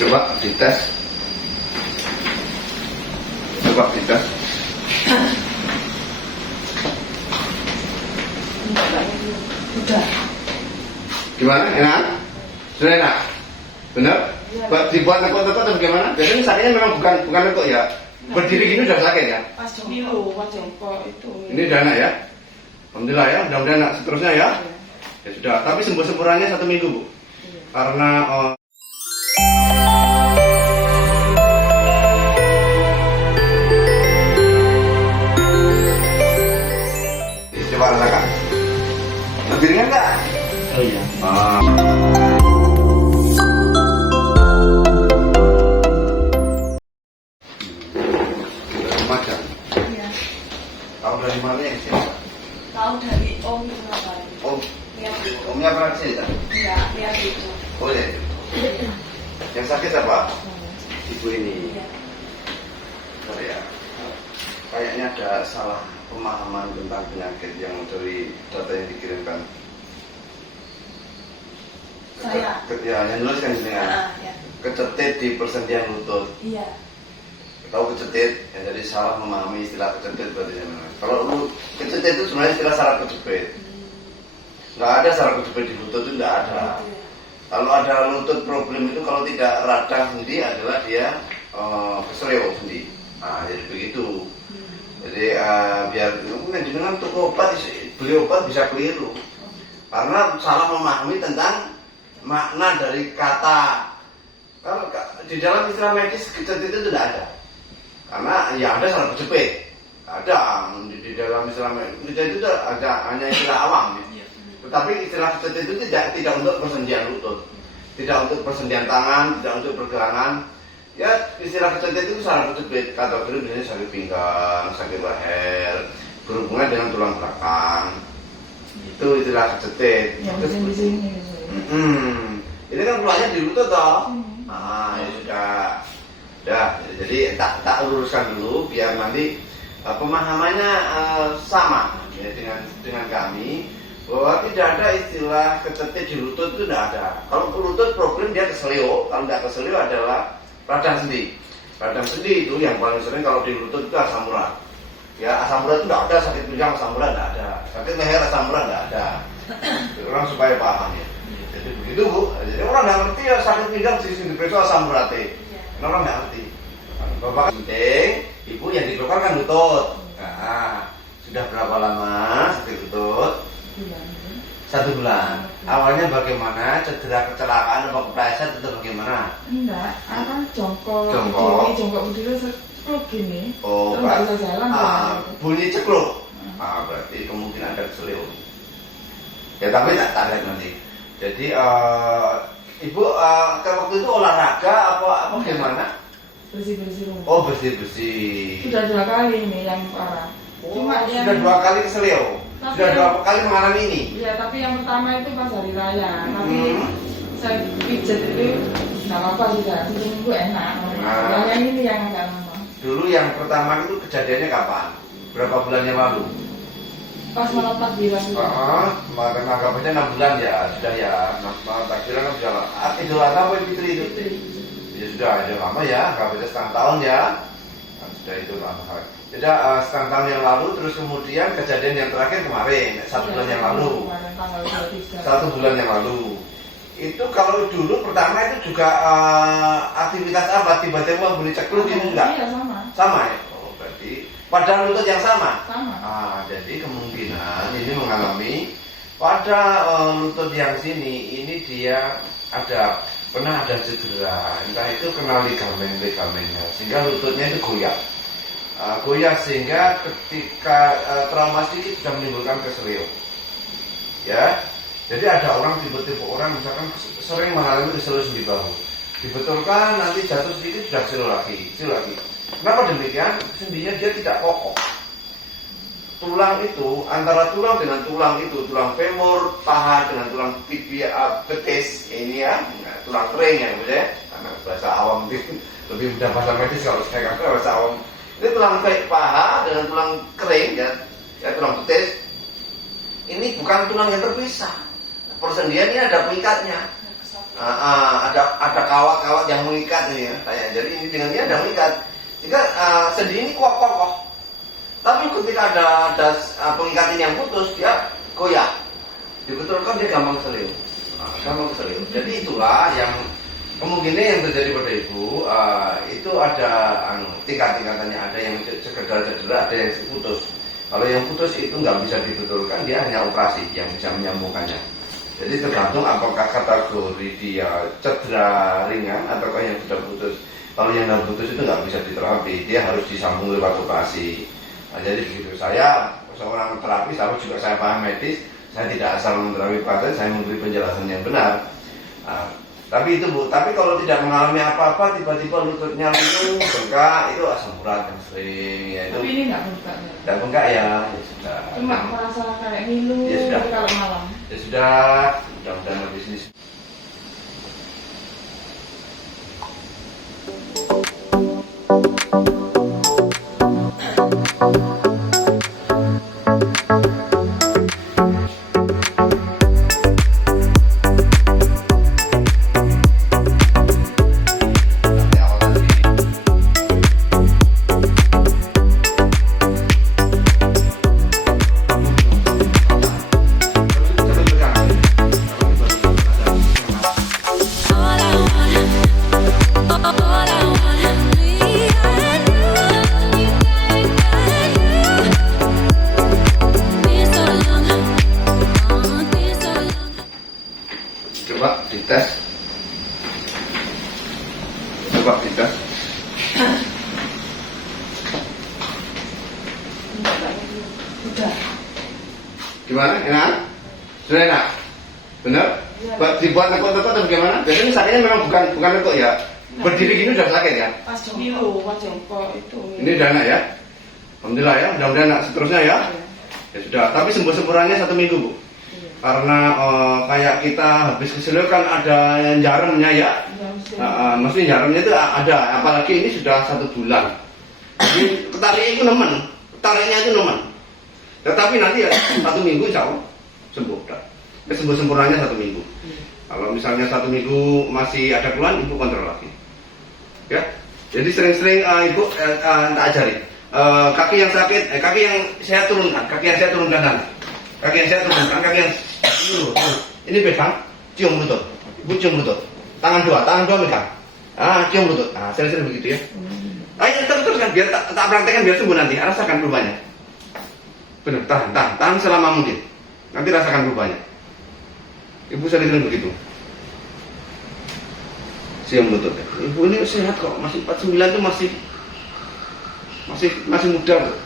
Coba dites. Coba dites. Udah. Gimana? Enak? Sudah enak? Benar? Ya. Dibuat nekuk-nekuk atau bagaimana? Biasanya sakitnya memang bukan nekuk ya. Berdiri gini sudah sakit ya? Pas jongkok itu. Ini udah enak ya? Alhamdulillah ya, mudah-mudahan enak seterusnya ya. Ya sudah, tapi sembuh-sembuhannya 1 minggu Bu. Karena coba rasakan. Lebih ringan nggak? Oh iya. Remaja. Iya. Tahu dari mana ya sih? Tahu dari Om Surabaya. Om, Lihat itu. omnya pernah sih tak? Iya, lihat itu. Oh ya. Yang sakit apa? Ibu ini. Iya. Bentar ya. Kayaknya ada salah pemahaman tentang penyakit yang dari data yang dikirimkan. Saya. Ya, yang nulis kan dengan Ya. kecetit di persendian lutut. Iya. Tahu kecetit, ya, jadi salah memahami istilah kecetit berarti. Kalau lu kecetit itu sebenarnya istilah saraf kejepit. Nggak ada saraf kejepit di lutut itu nggak ada. Gitu ya. Kalau ada lutut problem itu kalau tidak radang sendi adalah dia keseleo sendi. Nah, jadi begitu. Jadi biar mungkin dengan toko obat beli obat bisa keliru karena salah memahami tentang makna dari kata. Kalau di dalam istilah medis kecetit itu tidak ada, karena ya ada saraf kejepit, ada di dalam istilah medis itu ada hanya istilah awam. Tetapi istilah kecetit itu tidak untuk persendian lutut, tidak untuk persendian tangan, tidak untuk pergelangan. Ya istilah kecetit itu saraf kejepit, kategori biasanya sakit pinggang, sakit leher, berhubungan dengan tulang belakang. Itu istilah kecetit. Yang di sini. Ini kan keluarnya di lutut toh. Nah, ini sudah. Jadi tak luruskan dulu biar nanti pemahamannya sama ya, dengan kami bahwa tidak ada istilah kecetit di lutut itu tidak ada. Kalau lutut problem dia keselio, kalau tidak keselio adalah radang sendi. Radang sendi itu yang paling sering kalau di lutut itu asam urat. Ya asam urat itu tidak ada, sakit pinggang asam urat tidak ada, sakit leher asam urat tidak ada. Orang supaya paham ya. Jadi begitu Bu. Jadi orang nggak ngerti ya sakit pinggang di sini itu asam urat. Orang nggak ngerti. Bapak penting, ibu yang dikeluarkan kan lutut. Nah, sudah berapa lama sakit lutut? 1 bulan. Awalnya bagaimana? Cedera kecelakaan atau kepleset atau bagaimana? Enggak, jongkok berdiri cekluk gini. Oh, nggak bisa jalan. Bunyi cekluk. Berarti kemungkinan ada keselio. Ya tapi tak lihat nanti. Jadi ibu waktu itu olahraga apa gimana? Bersih rumah. Oh bersih. Sudah 2 kali ini yang parah. Cuma sudah 2 kali keselio. Sudah 2 kali mengalami ini. Iya, tapi yang pertama itu pas hari raya. Tapi saya pijat itu nggak apa-apa sudah. 1 minggu enak. Yang ini yang agak lama. Dulu yang pertama itu kejadiannya kapan? Berapa bulan yang lalu? Pas malam takbiran. Makan anggapnya 6 bulan ya, sudah ya. Malam takbiran kan sudah. Idul Adha apa Fitri itu? Ya sudah lama ya, anggapnya setengah tahun ya. Sudah itu lama. Jadi setengah tahun yang lalu, terus kemudian kejadian yang terakhir kemarin 1 bulan yang lalu. 1 bulan yang lalu. Itu kalau dulu pertama itu juga aktivitas apa? Tiba-tiba bunyi cekluk gitu enggak? Iya sama. Sama ya. Oh berarti pada lutut yang sama. Sama. Jadi kemungkinan ini mengalami pada lutut yang sini ini dia pernah ada cedera, entah itu kena ligamennya, sehingga lututnya itu goyah sehingga ketika trauma sedikit bisa menimbulkan keselio. Ya, jadi ada orang tiba-tiba orang misalkan sering mengalami keselio sendi bahu, dibetulkan nanti jatuh sedikit sudah keselio lagi. Kenapa demikian? Sendinya dia tidak kokoh. Tulang itu antara tulang dengan tulang itu, tulang femur, paha dengan tulang tibia betis ini ya, tulang kering ya, karena bahasa awam lebih mudah bahasa medis kalau saya kata bahasa awam. Ini tulang paha dengan tulang kering ya tulang betis. Ini bukan tulang yang terpisah. Persendian ini ada pengikatnya. ada kawat-kawat yang mengikat nih ya, kayak jadi ini dengan dia ada mengikat. Jika sendi ini kokoh, tapi ketika ada pengikat ini yang putus, dia goyah. Dibetulkan dia gampang keselio. Jadi itulah yang kemungkinan yang terjadi pada ibu. Itu ada tingkat-tingkatannya, ada yang sekedar cedera, ada yang putus. Kalau yang putus itu nggak bisa dibetulkan, dia hanya operasi yang bisa menyambungkannya. Jadi tergantung apakah kategori dia cedera ringan ataukah yang sudah putus. Kalau yang sudah putus itu nggak bisa diterapi, dia harus disambung lewat operasi. Nah, jadi begitu. Saya seorang terapis, harus juga saya paham medis. Saya tidak asal menterapi pasien, saya memberi penjelasan yang benar. Tapi itu Bu, tapi kalau tidak mengalami apa-apa, tiba-tiba lututnya linu, bengkak, itu asam urat yang sering. Ya, itu tapi ini nggak bengkak ya? Tidak bengkak ya sudah. Cuma merasa kayak ngilu kalau malam. Ya sudah, mudah-mudahan bisnis. Coba dites. Udah. Gimana? Enak? Sudah enak? Benar? Dibuat nekuk-nekuk atau bagaimana? Biasanya sakitnya memang bukan nekuk ya. Berdiri gini sudah sakit ya? Pas jongkok itu. Ini udah enak ya? Alhamdulillah ya, mudah-mudahan enak seterusnya ya. Ya sudah, tapi sembuh-semburannya 1 minggu Bu. Karena kayak kita habis keselio kan ada yang jarumnya ya. Maksudnya jarumnya itu ada, apalagi ini sudah 1 bulan. Jadi ketariknya itu nemen. Tetapi nanti ya 1 minggu insya Allah sembuh. Sembuh sempurnanya 1 minggu. Kalau misalnya 1 minggu masih ada keluhan, ibu kontrol lagi. Ya, jadi sering-sering ibu tak ajari. Kaki yang sakit, kaki yang saya turunkan sana. Kaki yang saya turunkan, kaki yang ini pegang, cium lutut. Ibu cium lutut. Tangan dua pegang. Cium lutut. Sering-sering begitu ya. Ayo teruskan biar tak praktekkan biar sembuh nanti. Rasakan perubahannya. Benar, tahan selama mungkin. Nanti rasakan perubahannya. Ibu sering-sering begitu. Cium lutut. Ibu ini sehat kok, masih 49 itu masih muda tuh.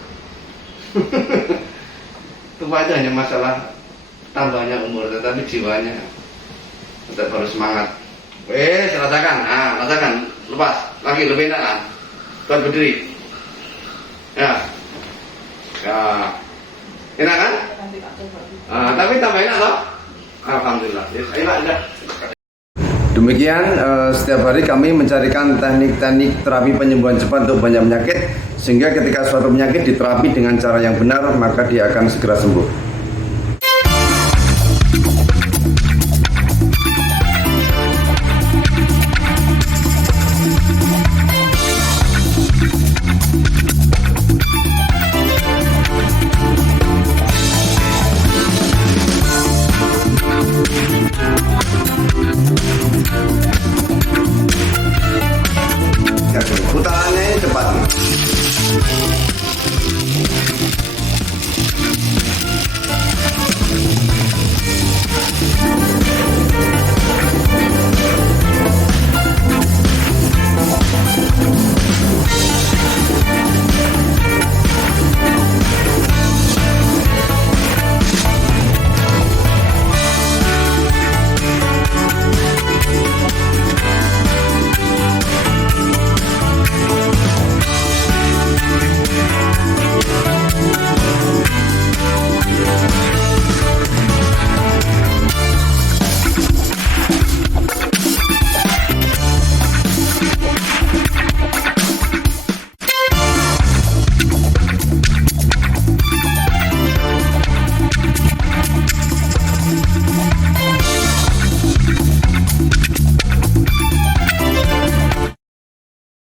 Itu aja hanya masalah tambahnya umur, tetapi jiwanya tetap harus semangat. Rasakan, rasakan, lepas, lagi lebih enak kan? Buat berdiri. Ya, enak kan? Tapi tambah enak toh? Alhamdulillah. Enak. Demikian setiap hari kami mencarikan teknik-teknik terapi penyembuhan cepat untuk banyak penyakit, sehingga ketika suatu penyakit diterapi dengan cara yang benar maka dia akan segera sembuh.